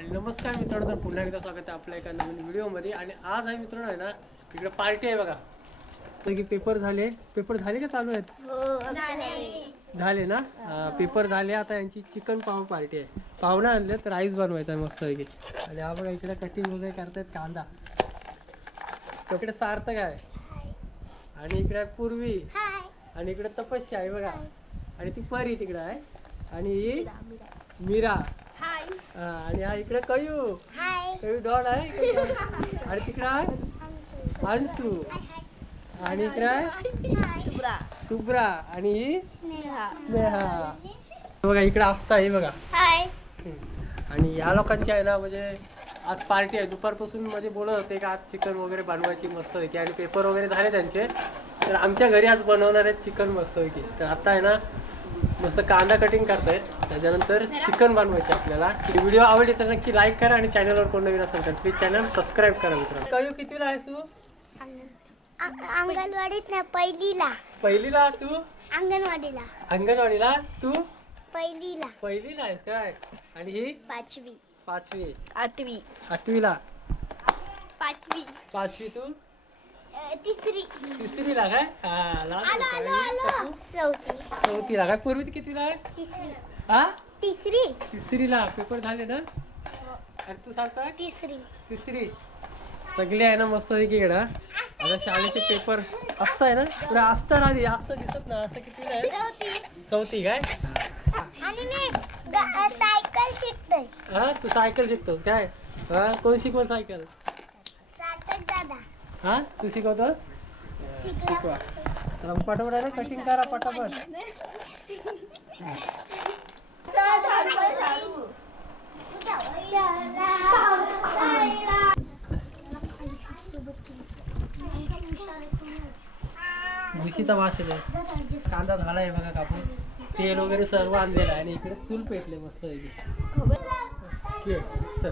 आणि नमस्कार मित्रांनो तर पुन्हा एकदा स्वागत आहे आपल्या एका नवीन व्हिडिओमध्ये. आणि आज आहे मित्रांनो आहे ना इकडे पार्टी आहे बघा. तर की पेपर झाले. पेपर झाले का चालू आहेत? झाले. ना? हा, पेपर झाले. आता यांची चिकन पाव पार्टी आहे. पाहुणा आणले तर राईस बनवायचा आहे मस्त पैकी. आणि हा बघा इकडे कटिंग वगैरे करतायत कांदा. तर इकडे सार्थक आहे आणि इकडे पूर्वी. आणि इकडे तपस्या आहे बघा. आणि ती परी तिकडे आहे. आणि ही मीरा. हा, आणि हा इकडे कयू. कयू डॉट आहे इकडे. आणि तिकडे आहे अंशू. आणि इकडे आहे शुभ्रा. आणि ही? स्नेहा. बघा इकडे असता हे बघा. आणि या लोकांची आहे ना म्हणजे आज पार्टी आहे. दुपारपासून म्हणजे बोलत होते की आज चिकन वगैरे बनवायची मस्त पैकी. आणि पेपर वगैरे झाले त्यांचे. तर आमच्या घरी आज बनवणार आहेत चिकन मस्त पैकी. तर आता आहे ना मस्त कांदा कटिंग करतायत. त्याच्यानंतर चिकन बनवायचे आपल्याला. व्हिडिओ आवडली तर नक्की लाईक करा आणि चॅनलवर कोण नवीन असेल तर प्लीज चॅनल सबस्क्राईब करा मित्रांनो. कयू कितीला आहेस तू? अंगणवाडीत ना पहिलीला. पहिलीला तू? अंगणवाडीला. अंगणवाडीला? तू? पहिलीला. पहिलीला आहेस काय? आणि ही? पाचवी. पाचवी. आठवी. आठवीला. पाचवी. पाचवी तू? तिसरी. तिसरीला काय? हा लहान तू चौथी. चौथीला काय? पूर्वी ती कितीला आहे? तिसरी. हा? तिसरी. तिसरीला. पेपर झाले ना? आणि तू सांगता? तिसरी. तिसरी. सगळे आहे ना मस्त पैकी इकडं आता शाळेचे पेपर. असत आहे ना? पुढे असतं आधी असतं दिसत ना असतं कितीला आहे? चौथी. चौथी काय? आणि मी ग- अ, सायकल शिकतोय. हा तू सायकल शिकतोस काय? हा कोण शिकवल सायकल? हा? तू शिकवतोस शिकवा ना कटिंग करा पटापट. भुशीचा वास येतो कांदा झाला आहे बघा कापून. तेल वगैरे सर्व आणलेलं आहे आणि इकडे चूल पेटले मस्त चल.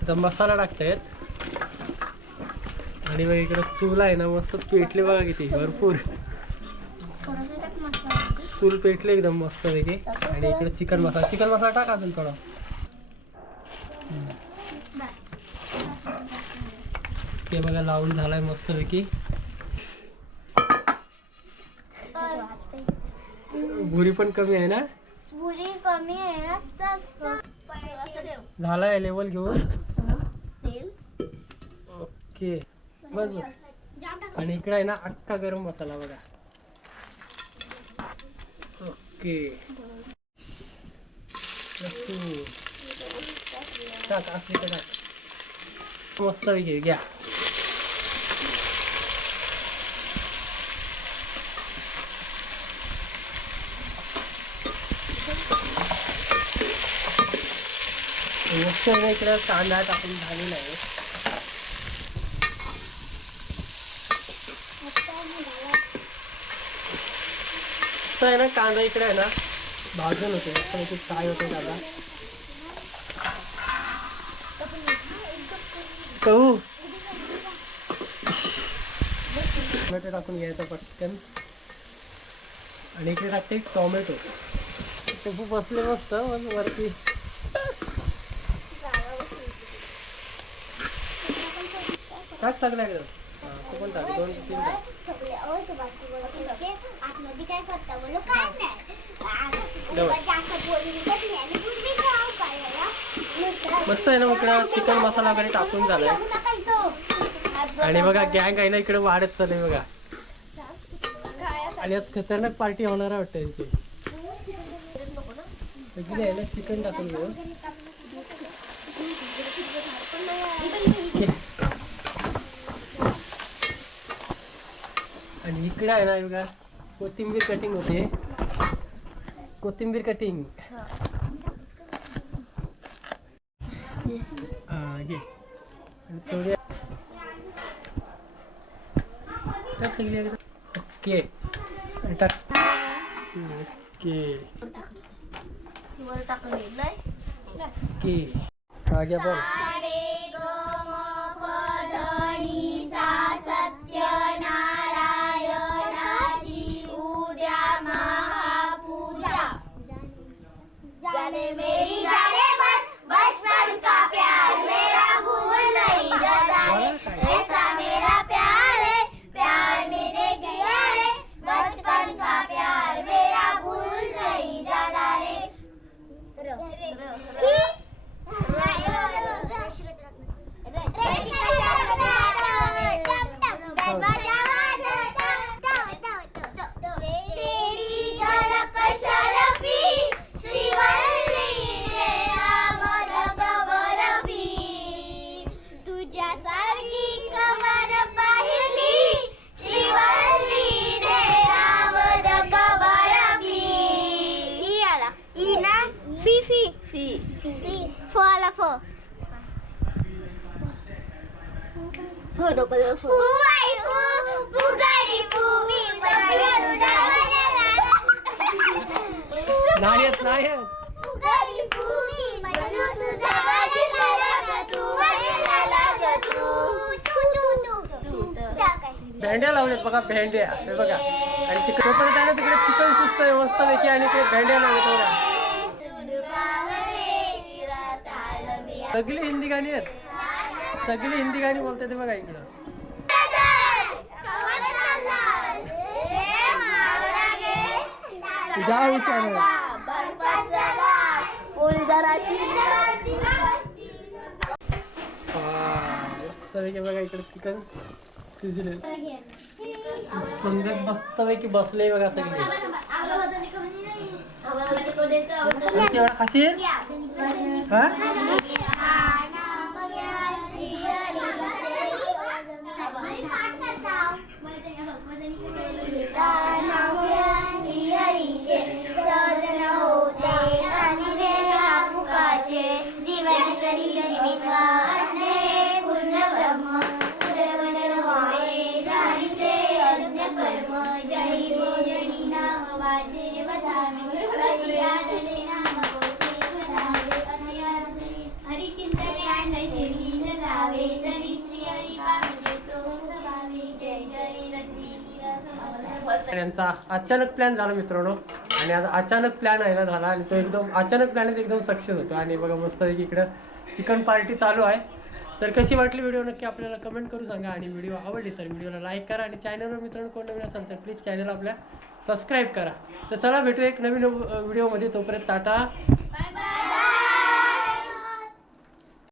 आता मसाला टाकतायत. आणि बघा इकडे चूल आहे ना मस्त पेटले बघा किती भरपूर. चूल पेटले एकदम मस्त पैकी आणि इकडे चिकन मसाला. चिकन मसाला टाका असेल थोडा. ते बघा लावून झालाय मस्त पैकी भुरी पण कमी आहे ना? पुरी कमी आहे असतं. झालाय लेवल घेऊन. ओके. बस बस. आणि इकडे आहे ना अख्खा गरम मसाला बघा. ओके. टाक असली तर टाक. मस्त घे घ्या. मस्त इकडं कांदा टाकून झालेला आहे. तर आहे ना कांदा इकडे आहे ना भाजून होते. काय पैकी फ्राय होते कांदा. कहू टोमॅटो टाकून घ्यायचा पटकन. आणि इकडे टाकते टोमॅटो. ते खूप बसले मस्त वरती टाक सगळ्याकडं हा, पण टाक दोन तीन टाक. मस्त आहे ना इकडं चिकन मसाला वगैरे टाकून झालाय. आणि बघा गँग आहे ना इकडे वाढत चालले बघा. आणि आज खतरनाक पार्टी होणार आहे वाटतं यांची. आहे ना चिकन टाकून घेऊ आणि इकडे आहे ना बघा कोथिंबीर कटिंग होते. कोथिंबीर कटिंग घे. थोडी. ओके. टाक. ओके. ओके. हा घ्या बघ त्या काय? भेंड्या लावल्यात बघा भेंड्या. हे बघा. आणि तिकडे तोपर्यंत आहे ना तिकडे चिकन सुस्त व्यवस्थापैकी आणि ते भेंड्या लावल्यात बघा. सगळी हिंदी गाणी आहेत. सगळी हिंदी गाणी बोलतात ते बघा इकडं. मस्तपैकी बघा इकडे चिकन शिजले सुंदर मस्तपैकी बसले बघा सगळे. आणखी एवढा खाशील हा? त्यांचा तरी जय जय रत्नी अचानक प्लॅन झाला मित्रांनो. आणि आता अचानक प्लॅन आहे ना झाला. आणि तो एकदम अचानक प्लॅन एकदम सक्सेस होतो. आणि बघा मस्त इकडं चिकन पार्टी चालू आहे. तर कशी वाटली व्हिडिओ नक्की आपल्याला कमेंट करू सांगा. आणि व्हिडिओ आवडली तर व्हिडिओला लाईक करा. आणि चॅनलवर मित्रांनो कोण नवीन असाल तर प्लीज चॅनल आपल्या सबस्क्राईब करा. तर चला भेटू एक नवीन व्हिडिओमध्ये तोपर्यंत टाटा.